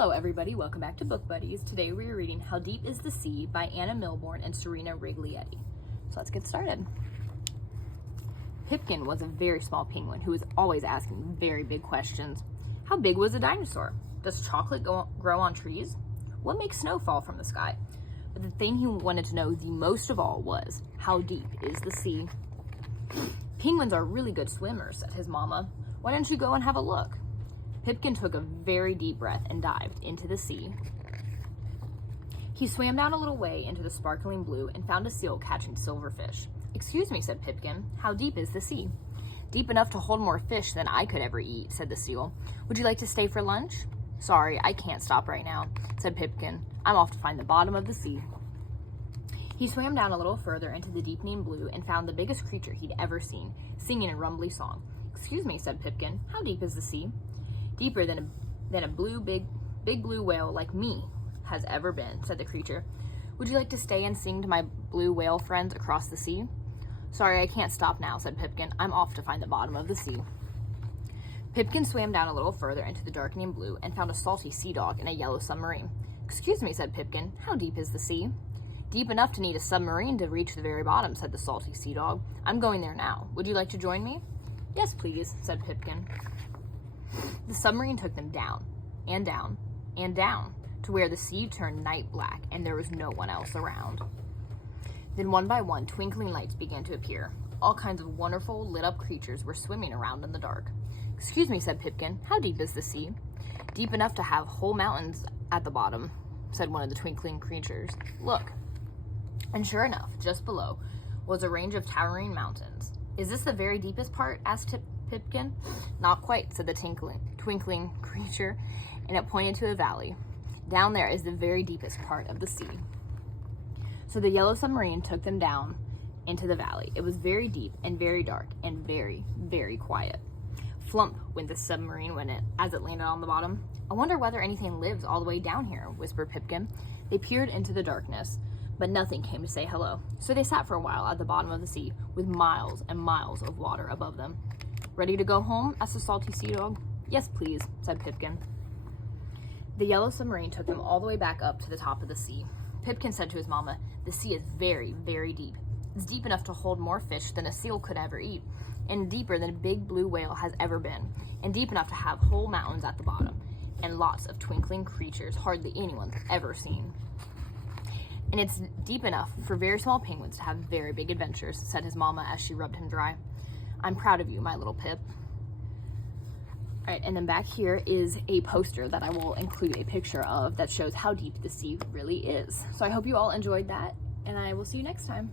Hello everybody, welcome back to Book Buddies. Today we are reading How Deep is the Sea by Anna Milbourne and Serena Riglietti. So let's get started. Pipkin was a very small penguin who was always asking very big questions. How big was a dinosaur? Does chocolate grow on trees? What makes snow fall from the sky? But the thing he wanted to know the most of all was, how deep is the sea? Penguins are really good swimmers, said his mama. Why don't you go and have a look? Pipkin took a very deep breath and dived into the sea. He swam down a little way into the sparkling blue and found a seal catching silverfish. Excuse me, said Pipkin, how deep is the sea? Deep enough to hold more fish than I could ever eat, said the seal. Would you like to stay for lunch? Sorry, I can't stop right now, said Pipkin. I'm off to find the bottom of the sea. He swam down a little further into the deepening blue and found the biggest creature he'd ever seen, singing a rumbly song. Excuse me, said Pipkin, how deep is the sea? Deeper than a big blue whale like me has ever been, said the creature. Would you like to stay and sing to my blue whale friends across the sea? Sorry, I can't stop now, said Pipkin. I'm off to find the bottom of the sea. Pipkin swam down a little further into the darkening blue and found a salty sea dog in a yellow submarine. Excuse me, said Pipkin. How deep is the sea? Deep enough to need a submarine to reach the very bottom, said the salty sea dog. I'm going there now. Would you like to join me? Yes, please, said Pipkin. The submarine took them down, and down, and down, to where the sea turned night black and there was no one else around. Then one by one, twinkling lights began to appear. All kinds of wonderful, lit-up creatures were swimming around in the dark. Excuse me, said Pipkin, how deep is the sea? Deep enough to have whole mountains at the bottom, said one of the twinkling creatures. Look. And sure enough, just below was a range of towering mountains. Is this the very deepest part? Asked Pipkin. Not quite, said the twinkling creature, and it pointed to a valley. Down there is the very deepest part of the sea. So the yellow submarine took them down into the valley. It was very deep and very dark and very, very quiet. Flump went the submarine as it landed on the bottom. I wonder whether anything lives all the way down here, whispered Pipkin. They peered into the darkness, but nothing came to say hello. So they sat for a while at the bottom of the sea with miles and miles of water above them. Ready to go home? Asked the salty sea dog. Yes, please, said Pipkin. The yellow submarine took them all the way back up to the top of the sea. Pipkin said to his mama, the sea is very, very deep. It's deep enough to hold more fish than a seal could ever eat, and deeper than a big blue whale has ever been, and deep enough to have whole mountains at the bottom, and lots of twinkling creatures hardly anyone's ever seen. And it's deep enough for very small penguins to have very big adventures, said his mama as she rubbed him dry. I'm proud of you, my little Pip. All right, and then back here is a poster that I will include a picture of that shows how deep the sea really is. So I hope you all enjoyed that, and I will see you next time.